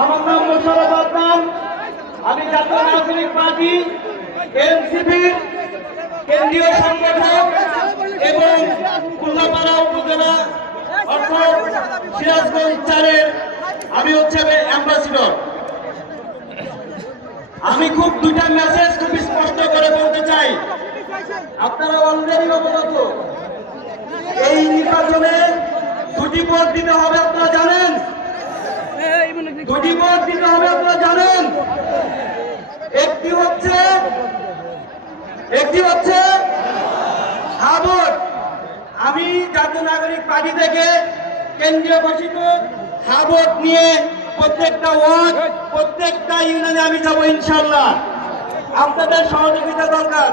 আমার নাম মোশাররফ আদনান, আমি জাতীয় নাগরিক পার্টি এনসিপির কেন্দ্রীয় সংগঠক এবং কুল্লাপাড়া উপজেলা অর্থাৎ সিরাজগঞ্জ 4-এর আমি হচ্ছে অ্যাম্বাসিডর। আমি খুব দুইটা মেসেজ খুব স্পষ্ট করে বলতে চাই। আপনারা অলরেডি অবগত, এই নির্বাচনে দুটি ভোট দিতে হবে, আপনারা জানেন। দুটি ভোট দিতে হবে, আপনারা জানেন। একটি হচ্ছে হা ভোট। আমি জাতীয় নাগরিক পার্টি থেকে কেন্দ্রীয় ঘোষিত হা ভোট নিয়ে প্রত্যেকটা ওয়ার্ড, প্রত্যেকটা ইউনিয়নে আমি যাবো ইনশাল্লাহ। আপনাদের সহযোগিতা দরকার।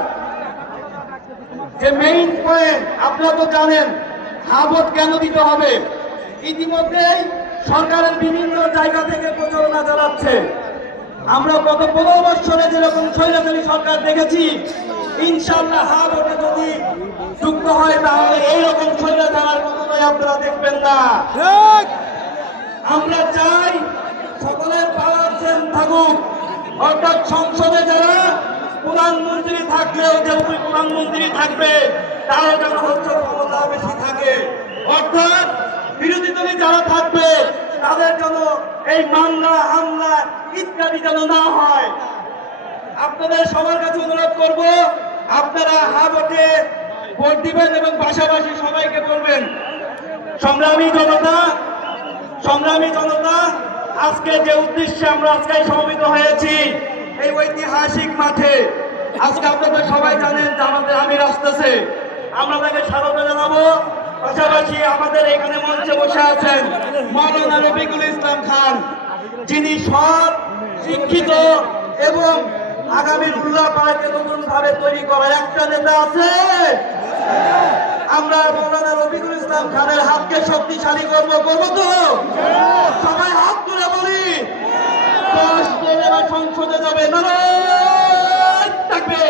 যে মেইন পয়েন্ট আপনারা তো জানেন, হা ভোট কেন দিতে হবে। ইতিমধ্যেই সরকারের বিভিন্ন জায়গা থেকে প্রচারণা চালাচ্ছে। আমরা গত 15 বছরে যেরকম স্বৈরাচারী সরকার দেখেছি, ইনশাআল্লাহ হা ভোটে যদি যুক্ত হয় তাহলে এইরকম স্বৈরাচার কখনোই আপনারা দেখবেন না। আমরা চাই সকলের পাওয়ার চেন থাকুক, অর্থাৎ সংসদে যারা প্রধানমন্ত্রী থাকলেও যে প্রধানমন্ত্রী থাকবে তারা যেন হচ্ছে ক্ষমতা বেশি থাকে, অর্থাৎ বিরোধী দলে যারা থাকবে তাদের জন্য এই মামলা হামলা ইত্যাদি যেন না হয়। আপনাদের সবার কাছে অনুরোধ করব, আপনারা হা ভোটে ভোট দিবেন এবং পাশাপাশি সবাইকে বলবেন, সংগ্রামী জনতা, আজকে যে উদ্দেশ্যে আমরা আজকে সমবেত হয়েছি এই ঐতিহাসিক মাঠে, আজকে আপনাদের সবাই জানেন যে আমাদের আমির আসতেছে, আমরা তাকে স্বাগত জানাবো। পাশাপাশি আমাদের এখানে মঞ্চে বসে আছেন মাওলানা রফিকুল ইসলাম খান, যিনি সৎ, শিক্ষিত এবং আগামী উল্লাপাড়াকে নতুন ভাবে তৈরি করা একটা নেতা আছে। আমরা মাওলানা রফিকুল ইসলাম খানের হাতকে শক্তিশালী করবো তো? সবাই হাত তুলে বলি, 10 দলেরা সংসদে যাবে। নারায়ণ থাকবে,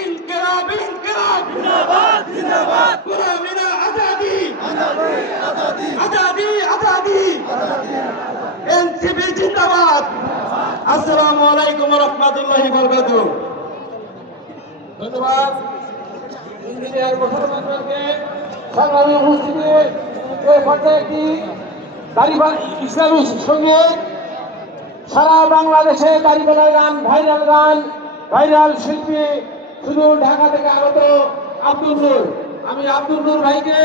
ইনকিলাব ইনকিলাব জিন্দাবাদ জিন্দাবাদ, গোলামিনা আজাদি আজাদি আজাদি, এনসিপি জিন্দাবাদ। আসসালামু আলাইকুম ওয়া রাহমাতুল্লাহি ওয়া বারাকাতুহু। ধন্যবাদ ইঞ্জিনিয়ার মোশাররফকে। সংগ্রামী উপস্থিতি, এই পর্যায়ে একটি ইসলামী সঙ্গীত সারা বাংলাদেশে দাঁড়িপাল্লার গান, ভাইরাল শিল্পী শুধু ঢাকা থেকে আগত আব্দুল নূর। আমি আব্দুল নূর ভাইকে